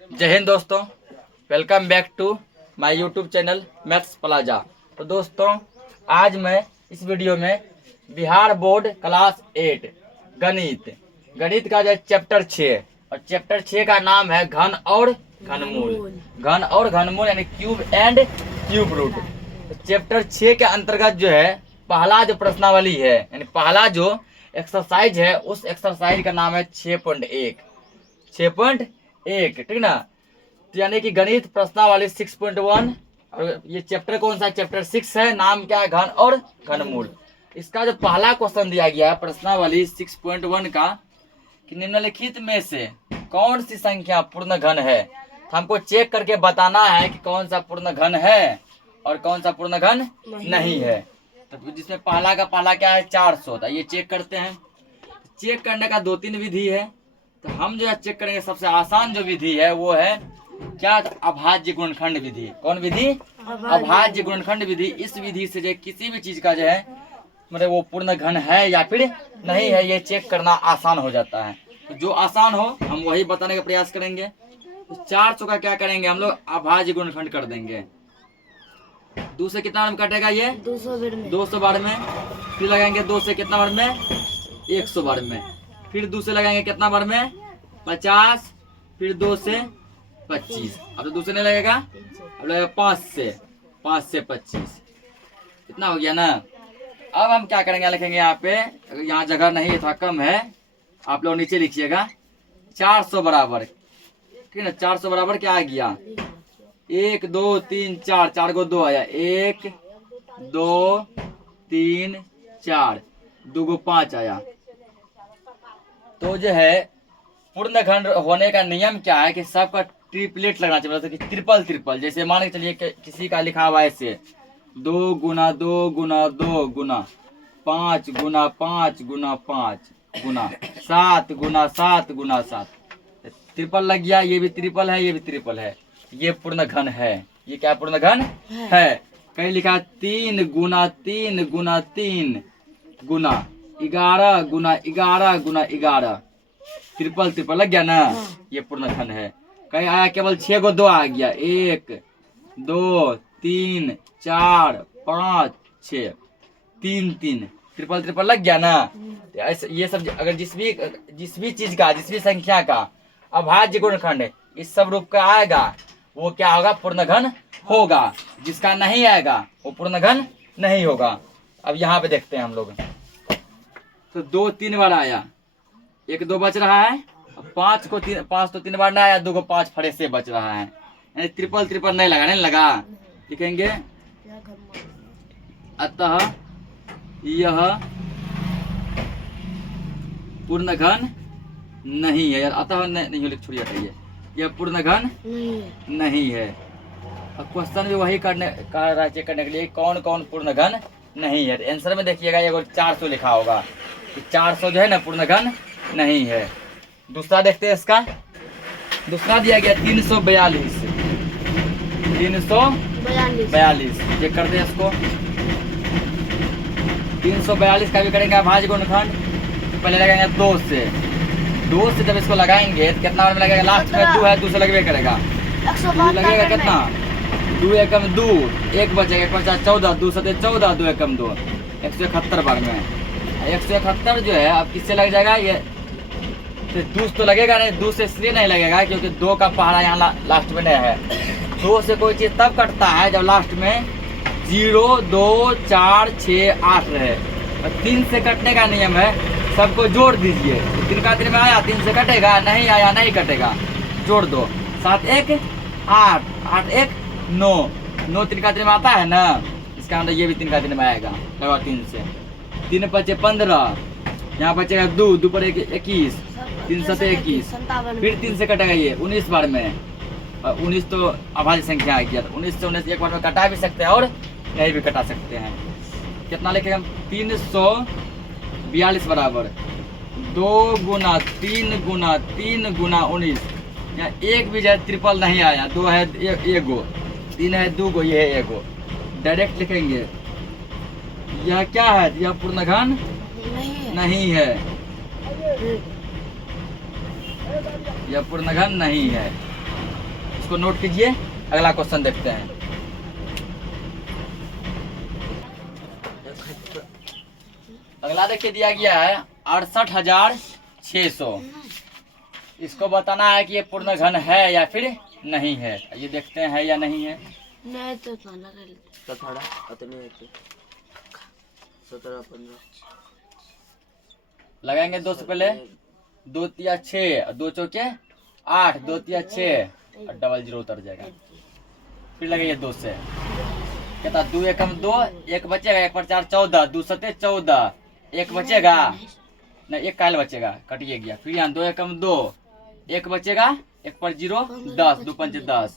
जय हिंद दोस्तों, welcome back to my YouTube channel Maths Plaza. तो दोस्तों, आज मैं इस वीडियो में बिहार बोर्ड क्लास 8 गणित का जो चैप्टर 6 और चैप्टर 6 का नाम है घन और घनमूल यानी क्यूब एंड क्यूब रूट। तो चैप्टर 6 के अंतर्गत जो है पहला जो प्रश्नावली है यानी पहला जो एक्सरसाइज है उस एक्सरसाइज का नाम है 6.1 ठीक ना। तो यानी कि गणित प्रश्नावली 6.1 और ये चैप्टर कौन सा चैप्टर 6 है, नाम क्या है घन और घनमूल। इसका जो पहला क्वेश्चन दिया गया है प्रश्नावली 6.1 का कि निम्नलिखित में से कौन सी संख्या पूर्ण घन है। तो हमको चेक करके बताना है कि कौन सा पूर्ण घन है और कौन सा पूर्ण घन नहीं है। तो जिसमें पहला का पहला क्या है 400 था, ये चेक करते हैं। चेक करने का 2-3 विधि है। तो हम जो है चेक करेंगे सबसे आसान जो विधि है वो है क्या, अभाज्य गुणनखंड विधि। कौन विधि? अभाज्य गुणनखंड विधि। इस विधि से जो किसी भी चीज का जो है मतलब वो पूर्ण घन है या फिर नहीं है ये चेक करना आसान हो जाता है। तो जो आसान हो हम वही बताने का प्रयास करेंगे। तो 400 का क्या करेंगे हम लोग अभाज्य गुणनखंड कर देंगे। 2 से कितना बार में कटेगा ये 200 बार में। फिर लगाएंगे 2 से कितना बार में 100 बार में। फिर 2 से लगाएंगे कितना बार में 50। फिर 2 से 25। अब तो 2 से नहीं लगेगा, अब लगेगा 5 से 25। कितना हो गया ना। अब हम क्या करेंगे, लिखेंगे यहाँ पे, यहाँ जगह नहीं है थोड़ा कम है, आप लोग नीचे लिखिएगा 400 बराबर ठीक है। 400 बराबर क्या आ गया 1 2 3 4, 4 को 2 आया 1 2 3 4, 2 को 5 आया। तो जो है पूर्ण घन होने का नियम क्या है कि सबका ट्रिपलेट लगना चाहिए, मतलब कि ट्रिपल। जैसे मान के चलिए किसी का लिखा हुआ है ऐसे 2 गुना 2 गुना 2 गुना 5 गुना 5 गुना 5 गुना 7 गुना 7 गुना 7, ट्रिपल लग गया। ये भी ट्रिपल है, ये भी ट्रिपल है, ये पूर्ण घन है। ये क्या पूर्ण घन है? कहीं लिखा 3 गुना 3 गुना 3 गुना 11 गुना 11 गुना 11, ट्रिपल लग गया ना। ये पूर्ण घन है। कहीं आया केवल 6 को 2 आ गया 1 2 3 4 5 6, 3 ट्रिपल लग गया ना। ऐसे ये सब अगर जिस भी चीज का जिस भी संख्या का अभाज्य गुणनखंड इस सब रूप का आएगा वो क्या होगा पूर्ण घन होगा। जिसका नहीं आएगा वो पूर्ण घन नहीं होगा। अब यहाँ पे देखते हैं हम लोग। तो 2 3 बार आया, 1 2 बच रहा है। 5 तो 3 बार नहीं आया, 2 को 5 फड़े से बच रहा है। यानी ट्रिपल नहीं लगा। लिखेंगे अतः यह पूर्ण घन नहीं है। यार अतः नहीं लिख छोड़िए, यह पूर्ण घन नहीं है। अब क्वेश्चन भी वही चेक करने के लिए कौन कौन पूर्ण घन नहीं है। आंसर में देखिएगा ये 400 लिखा होगा कि 400 जो है ना पूर्ण घन नहीं है। दूसरा देखते हैं इसका। दूसरा दिया गया 342 चेक करते हैं इसको। 342 का भी करेंगे अभाज्य गुणनखंड। पहले लगाएंगे 2 से जब इसको लगाएंगे तो कितना बार में लगेगा, लास्ट में 2 है 2 से लगवे करेगा 2 लगेगा कितना 2 एकम 2, 1 बचेगा 1 बचा 14, 2 सते 14, 2 एकम 2, 171 बार में। 171 जो है अब किससे लग जाएगा, ये तो 2 तो लगेगा नहीं। 2 से इसलिए नहीं लगेगा क्योंकि 2 का पहाड़ा यहाँ लास्ट में नहीं है। 2 से कोई चीज तब कटता है जब लास्ट में 0 2 4 6 8 रहे। और 3 से कटने का नियम है सबको जोड़ दीजिए। 3 का 3 में आया 3 से कटेगा, नहीं आया नहीं कटेगा, जोड़ दो। 7 1 8 8 1 9 9 3 का 3 में आता है ना, इसका मतलब ये भी 3 का 3 में आएगा। लगा 3 से 3 बचे 15, यहाँ बचेगा 2 पर 21, 3 सते 21, फिर 3 से कटेगा ये 19 बार में। 19 तो अभाज्य संख्या आ गया। 19 से 19 एक बार में कटा भी सकते हैं और नहीं भी कटा सकते हैं। कितना लिखेंगे हम 342 बराबर 2 गुना 3 गुना 3 गुना 19। यहाँ एक भी जो ट्रिपल नहीं आया, 2 है 1 गो, 3 है 2 गो, ये है 1 गो। डायरेक्ट लिखेंगे यह क्या है, यह पूर्ण घन नहीं है। यह पूर्ण घन नहीं है। इसको नोट कीजिए। अगला क्वेश्चन देखते हैं। अगला देखिए दिया गया है 68,600। इसको बताना है कि ये पूर्ण घन है या फिर नहीं है। ये देखते हैं या नहीं है। नहीं तो थोड़ा उतने 17 15 लगाएंगे 2 से पहले 2 तिया 6, 2 चौके 8, 2 तिया 6 और डबल जीरो उतर जाएगा। फिर लगाइए 2 से, कहता 2 एकम 2, 1 बचेगा, 1 पर 4 14, 2 सते 14, 1 बचेगा नहीं, 1 काल बचेगा, कटिए गया। फिर यहाँ 2 एकम 2, 1 बचेगा, 1 पर 0 10, 2 पंचे 10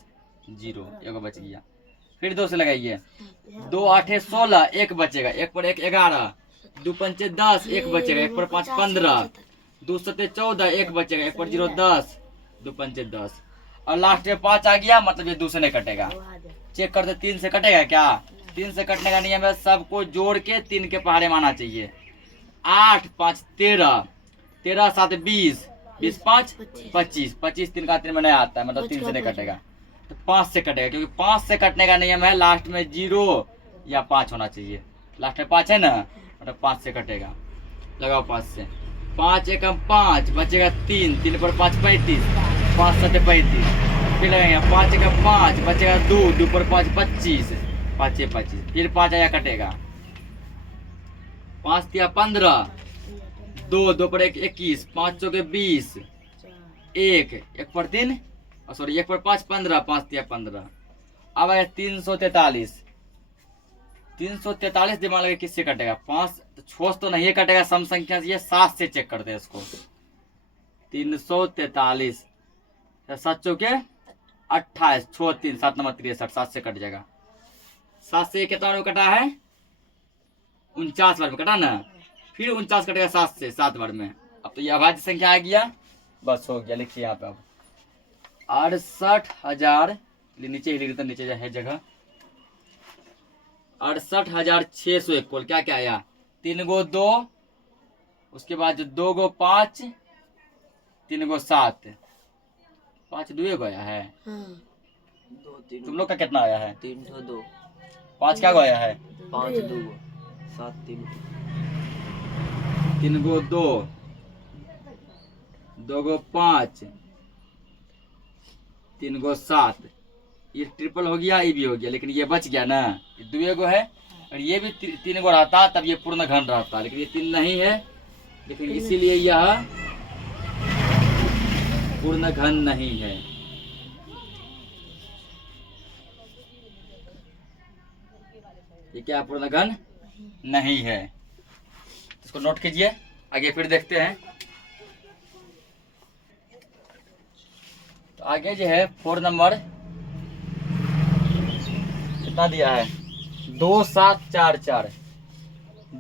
0, 1 बच गया। फिर 2 से लगाइए 2 8 16, 1 बचेगा, 1 पर 1 11, 2 पंचे 10, 1 बचेगा, 1 पर 5 15, 2 सते 14, 1 बचेगा, 1 पर 0 10, 2 पंचे 10 और लास्ट में 5 आ गया, मतलब ये 2 से नहीं कटेगा। चेक करते 3 से कटेगा क्या? 3 से कटने का नियम है सबको जोड़ के 3 के पहाड़े माना चाहिए। 8 5 13, 13 7 20, 20 5 25, 25 3 का 3 में नहीं आता है, मतलब 3 से नहीं कटेगा। तो 5 से कटेगा, क्योंकि 5 से कटने का नियम है लास्ट में 0 या 5 होना चाहिए। लास्ट में 5 है ना, मतलब 5 से कटेगा। लगाओ 5 से, 5 एकम 5 बचेगा 3, 3 पर 5 35, 5 सते 35। फिर लगाएंगे 5 एकम 5 बचेगा 2, 2 पर 5 25, 5 25। फिर 5 आया कटेगा, 5 तिया 15, 2 2 पर 1 21, 5 चौके 20, 1 1 पर 3 सॉरी 1 पर 5 15, 5 तिया 15। अब आया 343। 343 दिमाग लगे किससे कटेगा? 5 6 तो नहीं कटेगा, सम संख्या से, ये 7 से चेक करते हैं इसको। 343 7 चौके 28, 6 3 7 नंबर 63, 7 से कट जाएगा। 7 से कितना बार में कटा है? 49 बार में कटा ना। फिर 49 कटेगा 7 से 7 बार में। अब तो ये अभाज्य संख्या आ गया, बस हो गया। लिखिए यहाँ पे अब 68,000, नीचे ही लिख देता, नीचे है जगह। 68,600 इक्वल क्या क्या आया? 3 गो 2, उसके बाद 2 गो 5, 3 गो 7, 5 2 गो आया है। 2 3 तुम लोग का कितना आया है? 3 2 5 क्या गो आया है? 5 2 7 3 3 गो 2, 2 गो 5, 3 गो 7। ये ट्रिपल हो गया, ये भी हो गया, लेकिन ये बच गया ना, ये 2 गो है। और ये भी 3 गो रहता तब ये पूर्ण घन रहता, लेकिन ये 3 नहीं है, लेकिन इसीलिए यह पूर्ण घन नहीं है। ये क्या पूर्ण घन नहीं है, इसको नोट कीजिए। आगे फिर देखते हैं। तो आगे जो है 4 नंबर कितना दिया है? 2 7 4 4,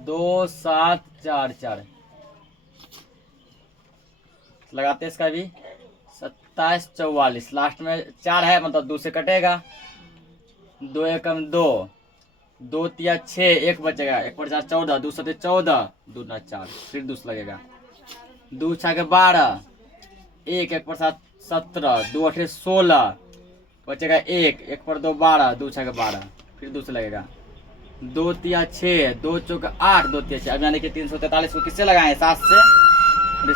2 7 4 4 लगाते हैं इसका भी। 27 44, लास्ट में 4 है, मतलब 2 से कटेगा। 2 एकम 2, 2 तिया 6, 1 बचेगा, 1 पर 4 14, 2 सते 14, 2 ना 4, फिर 2 लगेगा। 2 छः 12, 1 1 पर 7 17, 2 8 16, बचेगा 1 1 पर 2 12, 2 छः 12, फिर 2 से लगेगा। 2 तिया 6, 2 चौका 8, 2 तिया 6। अब यानी कि 343 को किससे लगाए? 7 से।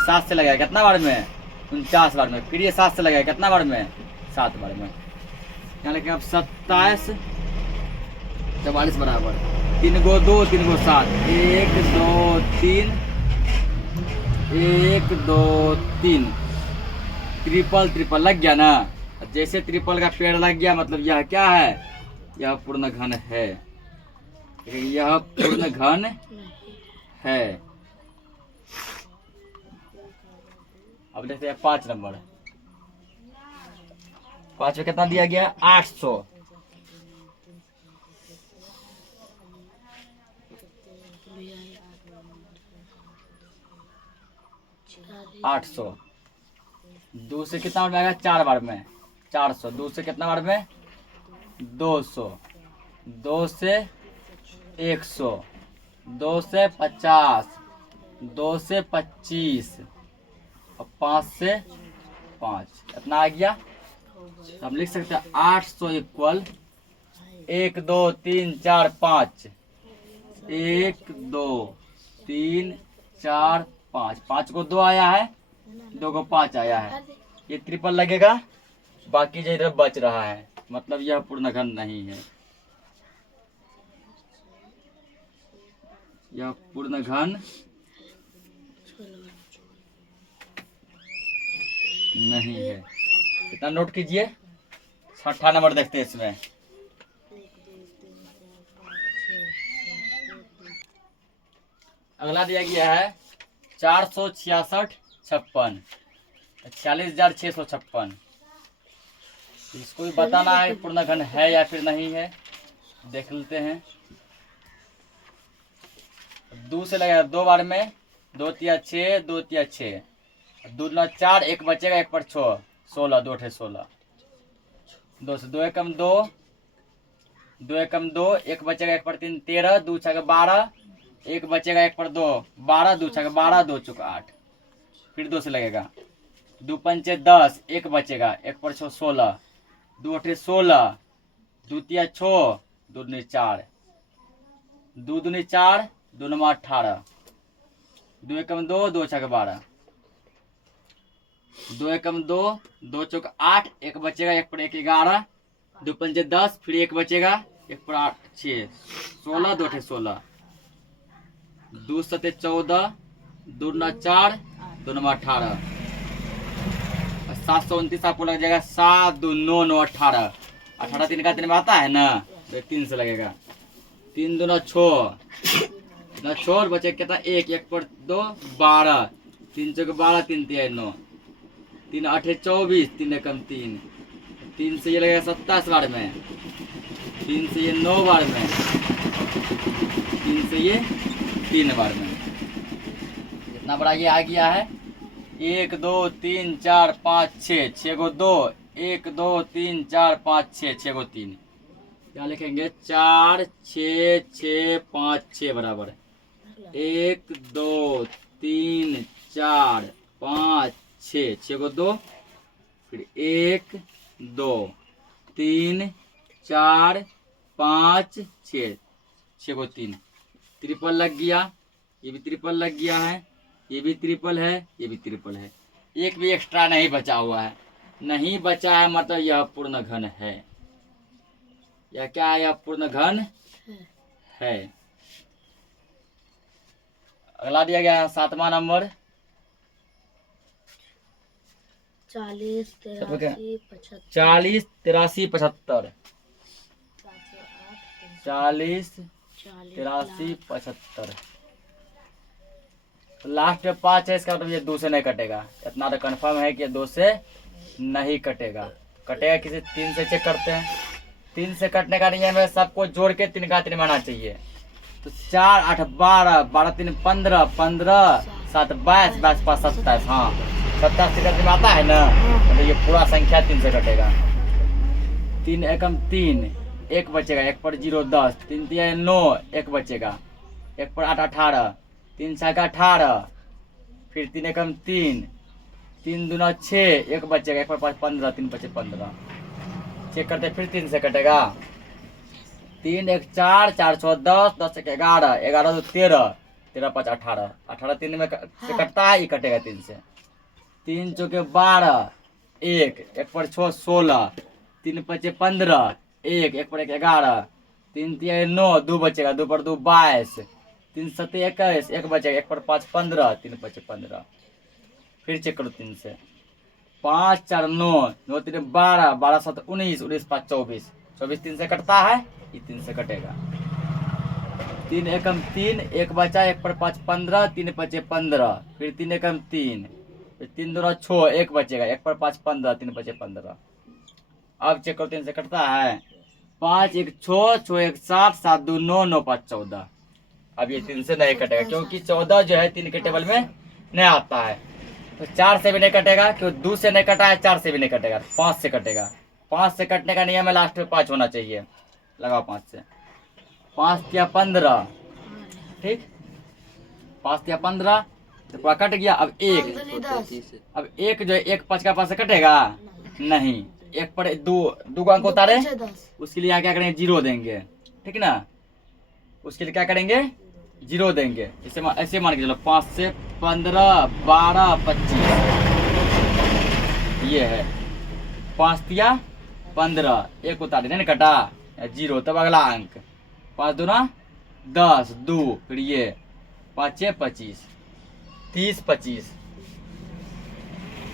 7 से लगाया कितना बार में? 49 बार में। फिर ये 7 से लगाया कितना बार में? 7 बार में। यानी कि अब 27 44 बराबर 3 गो 2, 3 गो 7, 1 2 3, 1 2 3, ट्रिपल ट्रिपल लग गया ना। जैसे ट्रिपल का पेड़ लग गया, मतलब यह क्या है? यह पूर्ण घन है, लेकिन यह पूर्ण घन है। अब देखते हैं 5 नंबर। 5 में कितना दिया गया? 800। 800 2 से कितना बार में आएगा? 4 बार में। 400 2 से कितना बार में? 200, 2 से 100, 2 से 50, 2 से 25 और 5 से 5। कितना आ गया? हम लिख सकते हैं 800 इक्वल 1 2 3 4 5, 1 2 3 4 5, 5 को 2 आया है, 2 को 5 आया है, ये ट्रिपल लगेगा, बाकी जो इधर बच रहा है, मतलब यह पूर्ण घन नहीं है, यह पूर्ण घन नहीं है। इतना नोट कीजिए। 6ठा नंबर देखते हैं इसमें। अगला दिया गया है 466 56, 46,656। इसको भी बताना है पूर्ण घन है या फिर नहीं है। देख लेते हैं। 2 से लगेगा 2 बार में, 2 तिया 6, 2 तिया 6, 2 दूना 4, 1 बचेगा, 1 पर 6, 16, 2 ठे 16, 2 से 2 एकम 2, 2 एकम 2, 1 बचेगा, 1 पर 3 13, 2 छः 12, 1 बचेगा, 1 पर 2 12, 2 छः 12, 2 चौक 8, फिर 2 से लगेगा, 2 पंचे 10, 1 बचेगा, 1 पर 6 16, 2 अठे 16, 2 तिया 6, 2 दूनी 4, 2 दूनी 4, 2 नमा 18, 2 एकम 2, 2 छः 12, 2 एकम 2, 2 चौक 8, 1 बचेगा, 1 पर 1 11, 2 पंचे 10, फिर 1 बचेगा, 1 पर 8 6 16, 2 अठे 16, 2 सते 14, 2 ना 4, 2 नमा 18, 729 आपको लग जाएगा, 7 2 9 9 18, 18 3 का 3 में आता है ना, तो 3 से लगेगा, 3 2 6 ना 6 और बचे कितना 1, 1 पर 2 12, 3 चौक 12, 3 तिया 9, 3 8 24, 3 एकम 3, 3 से ये लगेगा 27 बार में, 3 से ये 9 बार में, 3 से ये 3 बार में। कितना बड़ा ये आ गया है, 1 2 3 4 5 6, 6 को 2, 1 2 3 4 5 6, 6 को 3, क्या लिखेंगे 4 6 6 5 6 बराबर 1 2 3 4 5 6, 6 को 2, फिर 1 2 3 4 5 6, 6 को 3, ट्रिपल लग गया, ये भी ट्रिपल लग गया है, ये भी ट्रिपल है, ये भी ट्रिपल है, एक भी एक्स्ट्रा नहीं बचा हुआ है, नहीं बचा है मतलब यह पूर्ण घन है। यह क्या है, यह पूर्ण घन है। अगला दिया गया है 7वां नंबर 40 83 75 40 83 75, 40 83 75, लास्ट में 5 है, इसका मतलब ये 2 से नहीं कटेगा, इतना तो कंफर्म है कि 2 से नहीं कटेगा। कटेगा किसी 3 से चेक करते हैं। 3 से कटने का नियम है, सबको जोड़ के 3 का 3 आना चाहिए। तो 4 8 12, 12 3 15, 15 7 22, 22 5 27, हाँ 27 से कटने में आता है ना, मतलब ये पूरा संख्या 3 से कटेगा। 3 एकम 3, 1 बचेगा, 1 पर 0 10, 3 तिया 9, 1 बचेगा, 1 पर 8 18, 3 छः 18, फिर 3 एकम 3, 3 दूना 6, 1 बचेगा, 1 पर 5 15, 3 बचे 15, चेक करते फिर 3 से कटेगा। 3 1 4, 4 6 10, 10 1 11, 11 2 13, 13 5 18, 18 3 में से कटता है, ये कटेगा 3 से। 3 चौके 12, 1 1 पर 6 16, 3 5 15, 1 1 पर 1 11, 3 तिया 9, 2 बचेगा, 2 पर 2 22, 3 7 21, 1 बचेगा, 1 पर 5 15, 3 5 15, फिर चेक करो 3 से। 5 4 9, 9 3 12, 12 7 19, 19 5 24, 24 3 से कटता है, ये 3 से कटेगा। 3 एकम 3, 1 बचा, 1 पर 5 15, 3 5 15, फिर 3 एकम 3, फिर 3 दूना 6, 1 बचेगा, 1 पर 5 15, 3 5 15, अब चेक करो 3 से कटता है। 5 1 6, 6 1 7, 7 2 9, 9 5 14, अब ये 3 से नहीं कटेगा, क्योंकि 14 जो है 3 के टेबल में नहीं आता है। तो 4 से भी नहीं कटेगा, क्योंकि 2 से नहीं कटा है, 4 से भी नहीं कटेगा, 5 से कटेगा। 5 से कटने का नियम है, लास्ट में 5 होना चाहिए, लगाओ 5 से। 5 तिया 15, ठीक, 5 तिया 15, तो पूरा कट गया। अब 1, अब 1 जो है 1 5 का 5 से कटेगा नहीं, एक पर दो को अंक उतारे, 10 उसके लिए यहाँ क्या करेंगे, 0 देंगे, ठीक ना। उसके लिए क्या करेंगे, 0 देंगे। इसे ऐसे मान के चलो, 5 से 15, 12, 25, ये है 5 दिया 15, एक उतारे नहीं कटा, 0, तब अगला अंक 5 दूना 10, 2, फिर ये 5 6 25, 30 25,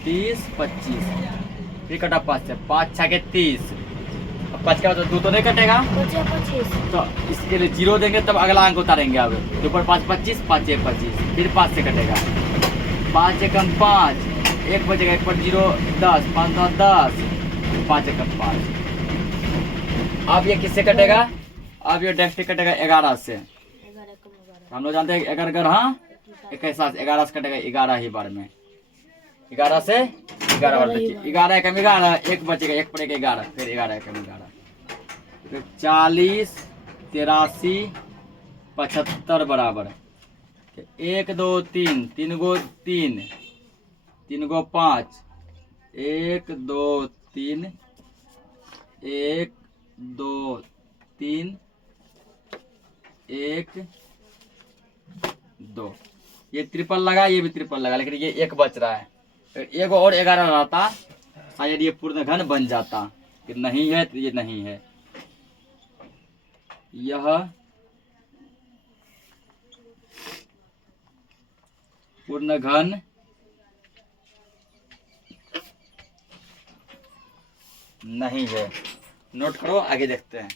30 25, फिर कटा 5 से, 5 6 के 30, अब 5 का तो 2 तो नहीं कटेगा, 25 तो इसके लिए 0 देंगे, तब अगला अंक उतारेंगे। अब 2 पर 5 25, 5 1 25, फिर 5 से कटेगा, 5 एकम 5, 1 बचेगा, 1 पर 0 10, 5 9 10, 5 एकम 5। अब ये किससे कटेगा, अब ये डायरेक्ट कटेगा 11 से। 11 कम 11 हम लोग जानते हैं 11 हाँ 21, 11 से कटेगा 11 ही बार में, 11 से 11 बार बचे, 11 एकम 11, 1 बचेगा, 1 पड़ेगा 11, फिर 11 एकम 11, फिर 40 83 75 बराबर 1 2 3, 3 गो 3, 3 गो 5, 1 2 3, 1 2 3, 1 2, ये ट्रिपल लगा, ये भी ट्रिपल लगा, लेकिन ये 1 बच रहा है। एक और 11 रहता शायद ये पूर्ण घन बन जाता, कि नहीं है तो ये नहीं है, यह पूर्ण घन नहीं है। नोट करो, आगे देखते हैं।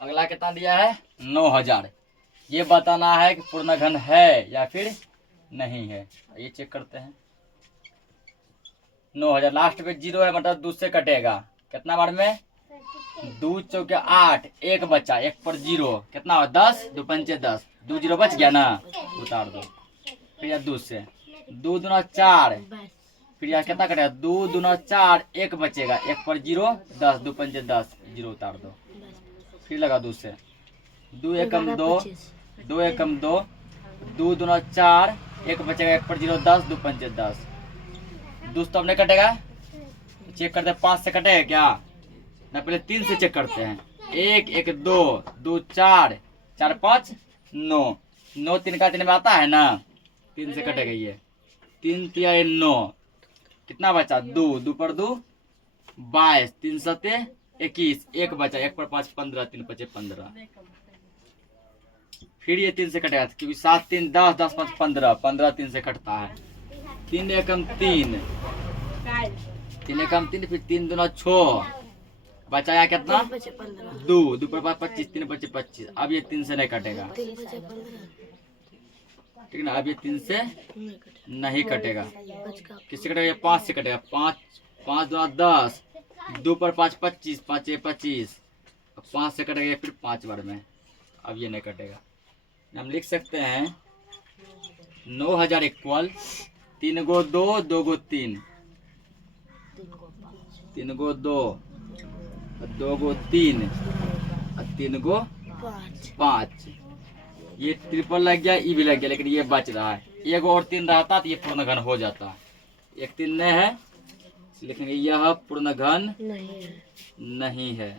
अगला कितना दिया है, 9000। ये बताना है कि पूर्ण घन है या फिर नहीं है, ये चेक करते हैं। 9000 लास्ट में 0 है, मतलब 2 से कटेगा, कितना बार में, 2 चौके 8, 1 बचा, 1 पर 0, कितना हो 10, 2 पंचे 10, 2 0 बच गया ना, उतार दो। फिर 2 से 2 दूना 4, फिर यहाँ कितना कटेगा, 2 दूना 4, 1 बचेगा, 1 पर 0 10, 2 पंचे 10, 0 उतार दो। फिर लगा 2 से 2 एकम 2, 2 एकम 2, 2 दूना 4, 1 बचेगा, 1 पर 0 10, 2 पंचे 10, 2 तो अब नहीं कटेगा, चेक करते हैं 5 से कटेगा क्या ना, पहले 3 से चेक करते हैं, 1 1 2, 2 4, 4 5 9, 9 3 का 3 में आता है ना, 3 से कटेगा, ये 3 3 9, कितना बचा, 2 2 पर 2 22, 3 7 21, 1 बचा, 1 पर 5 15, 3 5 15, फिर ये 3 से कटेगा, क्योंकि 7 3 10, 10 5 15, 15 3 से कटता है, 3 एकम 3, 3 एकम 3, फिर 3 दूना 6, बचाया कितना, 2 2 पर 5 25, 3 25 25, अब ये 3 से नहीं कटेगा, ठीक ना। अब ये 3 से नहीं कटेगा, किससे कटेगा, ये 5 से कटेगा, 5 दूना 10, 2 पर 5 25, 5 25, 5 से कटेगा, फिर 5 बार में, अब ये नहीं कटेगा। हम लिख सकते हैं 9000 इक्वल 3 गो 2, 2 गो 3, 3 गो 2, 2 गो 3, 3 गो 5, ये ट्रिपल लग गया, ये भी लग गया, लेकिन ये बच रहा है, 1 और 3 रहता तो ये पूर्ण घन हो जाता, 1 3 नहीं है, लिखेंगे यह पूर्ण घन नहीं है।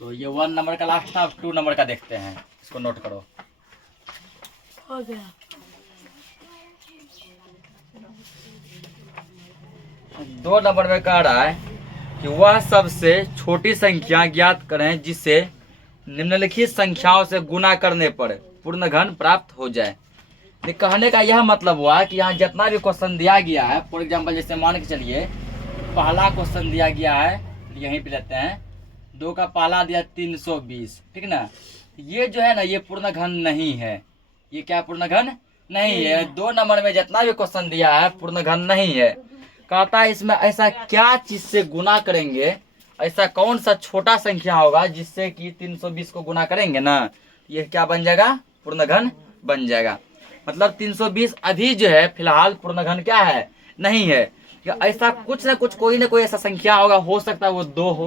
तो ये 1 नंबर का लास्ट था, अब 2 नंबर का देखते हैं, इसको नोट करो। हो गया, 2 नंबर में कह रहा है कि वह सबसे छोटी संख्या ज्ञात करें जिसे निम्नलिखित संख्याओं से गुना करने पर पूर्ण घन प्राप्त हो जाए। तो कहने का यह मतलब हुआ कि यहाँ जितना भी क्वेश्चन दिया गया है, फॉर एग्जाम्पल जैसे मान के चलिए पहला क्वेश्चन दिया गया है, यहीं पे लेते हैं, 2 का पहला दिया 320, ठीक ना, ये जो है ना ये पूर्ण घन नहीं है, ये क्या पूर्ण घन नहीं है। 2 नंबर में जितना भी क्वेश्चन दिया है पूर्ण घन नहीं है। कहता है इसमें ऐसा क्या चीज से गुना करेंगे, ऐसा कौन सा छोटा संख्या होगा जिससे कि 320 को गुना करेंगे ना, ये क्या बन जाएगा, पूर्ण घन बन जाएगा। मतलब 320 अभी जो है फिलहाल पूर्ण घन क्या है, नहीं है। ऐसा कुछ ना कुछ कोई ना कोई ऐसा संख्या होगा, हो सकता है वो 2 हो,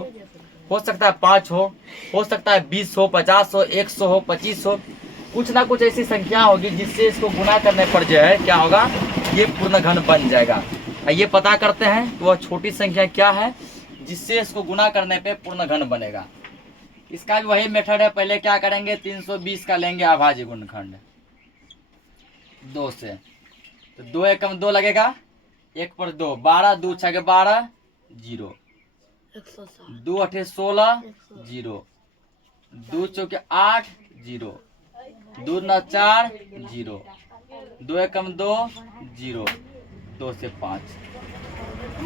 हो सकता है 5 हो सकता है 20 हो, 50 हो, 100 हो, 25 हो, कुछ ना कुछ ऐसी संख्या होगी जिससे इसको गुना करने पर जो है क्या होगा, ये पूर्ण घन बन जाएगा। ये पता करते हैं कि वह छोटी संख्या क्या है जिससे इसको गुना करने पे पूर्ण घन बनेगा। इसका भी वही मेथड है। पहले क्या करेंगे, 320 का लेंगे अभाज्य गुणनखंड 2 से, तो 2 एकम 2 लगेगा, 1 पर 2, 12, 2 6 12, 0, 160 2 8 16, 0, 2 चौके 8, 0, 2 9 4, 0, 2 एकम 2, 0, 2 से 5।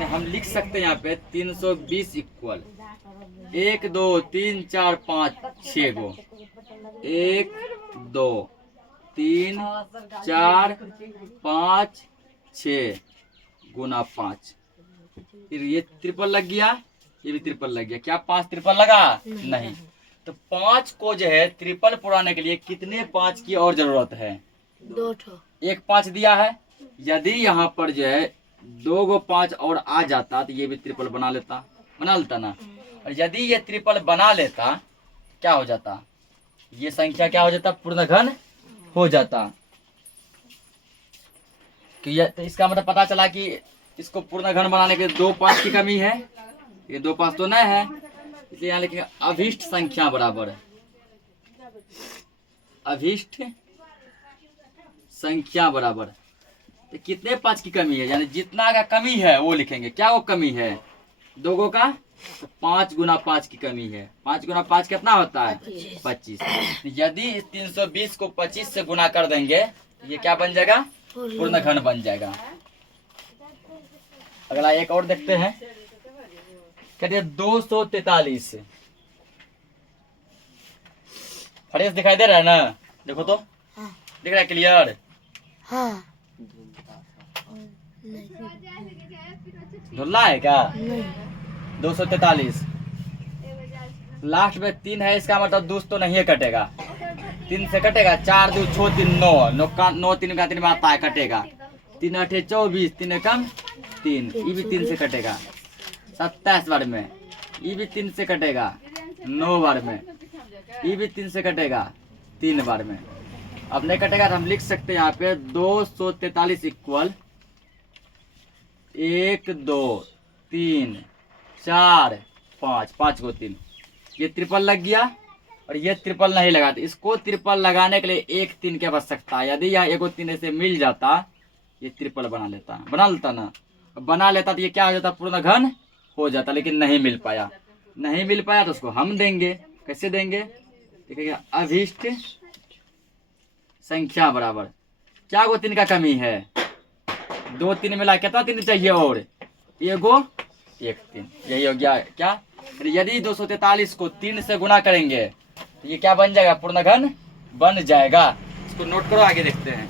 हम लिख सकते हैं यहाँ पे 320 इक्वल 1 2 3 4 5 6 गो, 1 2 3 4 5 6 गुना 5, फिर ये ट्रिपल लग गया, ये भी ट्रिपल लग गया। क्या 5 ट्रिपल लगा? नहीं। तो 5 को जो है ट्रिपल पुराने के लिए कितने 5 की और जरूरत है? 2 ठो। एक 5 दिया है। यदि यहाँ पर जो है 2 गो 5 और आ जाता तो ये भी ट्रिपल बना लेता ना। और यदि ये ट्रिपल बना लेता क्या हो जाता, ये संख्या क्या हो जाता, पूर्ण घन हो जाता। तो इसका मतलब पता चला कि इसको पूर्ण घन बनाने के 2 5 की कमी है। ये 2 5 तो नहीं है, इसलिए यहाँ लिखेंगे अभीष्ट संख्या बराबर अभीष्ट संख्या बराबर। तो कितने 5 की कमी है, यानी जितना का कमी है वो लिखेंगे। क्या वो कमी है? 2 गो का, तो 5 गुना 5 की कमी है। 5 गुना 5 कितना होता है? 25। यदि 320 को 25 से गुना कर देंगे तो ये क्या बन जाएगा? पूर्ण घन बन जाएगा। अगला एक और देखते हैं, कहते हैं 243। फ्रेश दिखाई दे रहा है ना? देखो तो, हाँ। दिख रहा है क्लियर? हाँ। धुल्ला है क्या? नहीं। 243 लास्ट में 3 है, इसका मतलब 2 तो नहीं कटेगा। 3 से कटेगा, 4 2 6 3 9 का 9 3 का 3 में आता है, कटेगा। 3 8 24, 3 कम 3, ये भी 3 से कटेगा। 27 बार में ये भी 3 से कटेगा। 9 बार में ये भी 3 से कटेगा, 3 बार में। अब नहीं कटेगा तो हम लिख सकते हैं यहाँ पे 243 इक्वल 1 2 3 4 5, 5 को 3। ये ट्रिपल लग गया और ये ट्रिपल नहीं लगा, तो इसको ट्रिपल लगाने के लिए 1 3 की आवश्यकता है। यदि यहाँ 1 3 से मिल जाता, ये ट्रिपल बना लेता ना। बना लेता तो ये क्या हो जाता, पूर्ण घन हो जाता। लेकिन नहीं मिल पाया तो उसको हम देंगे। कैसे देंगे? देखिए, अभीष्ट संख्या बराबर क्या गो 3 का कमी है? 2 3 मिला कितना 3 चाहिए? और 1 गो 1 3, यही हो गया क्या? यदि 243 को 3 से गुना करेंगे तो ये क्या बन जाएगा? पूर्ण घन बन जाएगा। इसको नोट करो, आगे देखते हैं।